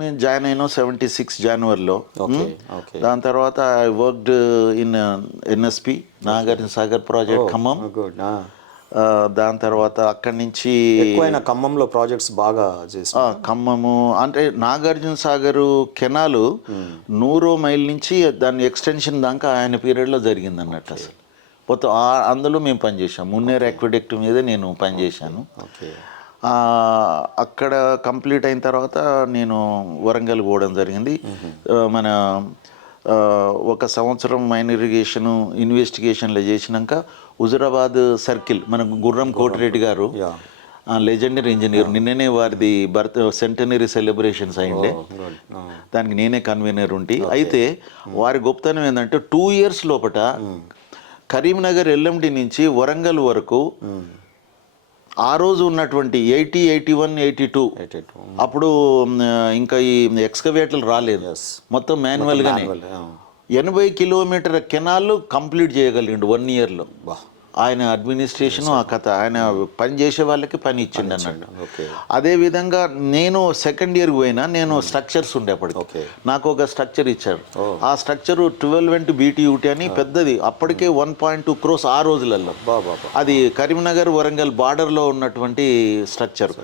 మేము జాయిన్ అయినాం 76 జనవరిలో. ఓకే. దాని తర్వాత I worked in NSP Nagarjuna Sagar project Khammam. Good. దాని తర్వాత అక్కడి నుంచి ఎక్కువైన ఖమ్మంలో ప్రాజెక్ట్స్ బాగా చేసి ఖమ్మము అంటే నాగార్జున సాగరు కెనాలు 100 మైల్ నుంచి దాని ఎక్స్టెన్షన్ దాకా ఆయన పీరియడ్లో జరిగింది అన్నట్టు. అసలు మొత్తం అందులో మేము పనిచేసాం. మున్నేరు అక్విడక్ట్ మీద నేను పనిచేశాను. ఓకే. అక్కడ కంప్లీట్ అయిన తర్వాత నేను వరంగల్ పోవడం జరిగింది. మన ఒక సంవత్సరం మైన్ ఇరిగేషను ఇన్వెస్టిగేషన్లు చేసినాక హుజురాబాద్ సర్కిల్ మన గుర్రం కోటిరెడ్డి గారు లెజెండరీ ఇంజనీర్, నిన్ననే వారిది సెంటనరీ సెలబ్రేషన్స్ అయిండే. దానికి నేనే కన్వీనర్ ఉండి. అయితే వారి గొప్పతనం ఏంటంటే 2 years లోపట కరీంనగర్ ఎల్ఎండి నుంచి వరంగల్ వరకు ఆ రోజు ఉన్నటువంటి 80, 81, 82 అప్పుడు ఇంకా ఈ ఎక్స్కవేటర్లు రాలేదు, మొత్తం మాన్యువల్గానే 80 kilometer కెనాల్ కంప్లీట్ చేయగలిగిండు 1 yearలో. ఆయన అడ్మినిస్ట్రేషను ఆ కథ, ఆయన పని చేసే వాళ్ళకి పని ఇచ్చిండు అన్నట్టు. అదేవిధంగా నేను సెకండ్ ఇయర్కి పోయినా, నేను స్ట్రక్చర్స్ ఉండేప్పటికి నాకు ఒక స్ట్రక్చర్ ఇచ్చారు. ఆ స్ట్రక్చర్ 12 BTUT అని పెద్దది, అప్పటికే 1.2 crores ఆ రోజులలో. అది కరీంనగర్ వరంగల్ బార్డర్లో ఉన్నటువంటి స్ట్రక్చర్.